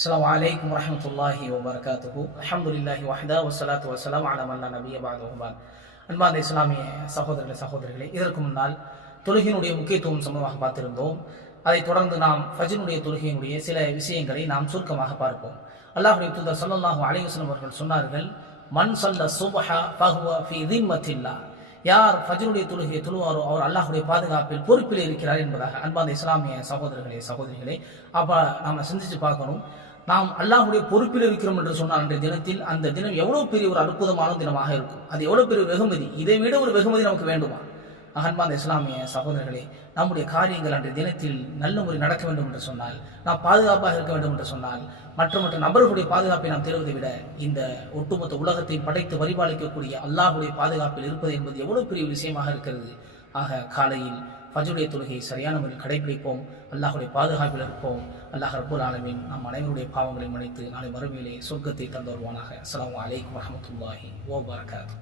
السلام عليكم ورحمة الله وبركاته الحمد لله وحده والصلاة والسلام على من لا نبي بعده بعد அன்பார்ந்த இஸ்லாமிய சகோதரர்களே சகோதரிகளே இதற்கு முன்னால் தொழுகையினுடைய முக்கியத்துவம் சம்பந்தமாக பார்த்திருந்தோம் அதைத் தொடர்ந்து நாம் ஃபஜ்ருடைய தொழுகையினுடைய சில விஷயங்களை நாம் சுருக்கமாக பார்ப்போம் அல்லாஹுடைய தூதர் ஸல்லல்லாஹு அலைஹி வஸல்லம் அவர்கள் சொன்னார்கள் மன் சல்ல சுபஹா ஃபஹுவ ஃபீ திம்மத்தில்லா யார் ஃபஜ்ருடைய தொழுகையை தொழுவாரோ அவர் அல்லாஹ்வுடைய பாதுகாப்பில் பொறுப்பில் இருக்கிறார் என்பதாக அன்பார்ந்த இஸ்லாமிய சகோதரர்களே சகோதரிகளே அப்ப நாம சிந்திச்சு பார்க்கணும் நாம் அல்லாஹ்வுடைய பொறுப்பில் இருக்கிறோம் என்று சொன்னால் அன்றைய தினத்தில் அந்த தினம் எவ்வளவு பெரிய ஒரு அற்புதமான தினமாக இருக்கும். அது எவ்வளவு பெரிய வெகுமதி? இதை விட ஒரு வெகுமதி நமக்கு வேண்டுமா? அகன்பாந்த இஸ்லாமிய சகோதரர்களே நம்முடைய காரியங்கள் அன்றைய தினத்தில் நல்ல முறை நடக்க வேண்டும் என்று சொன்னால் நாம் பாதுகாப்பாக இருக்க வேண்டும் என்று சொன்னால் மற்ற மற்ற நபர்களுடைய பாதுகாப்பை நாம் தேடுவதை விட இந்த ஒட்டுமொத்த உலகத்தை படைத்து பரிபாலிக்கக்கூடிய அல்லாஹுடைய பாதுகாப்பில் இருப்பது என்பது எவ்வளவு பெரிய விஷயமாக இருக்கிறது. ஆக காலையில் ஃபஜ்ருடைய தொழுகையை சரியான முறையில் கடைபிடிப்போம். அல்லாஹுடைய பாதுகாப்பில் இருப்போம். அல்லாஹ் ரபுல் ஆலமின் நம் அனைவருடைய பாவங்களை மன்னித்து நாளை மறுமையிலே சொர்க்கத்தை தந்து வருவானாக. அஸ்ஸலாமு அலைக்கும் ஓ பரகாத்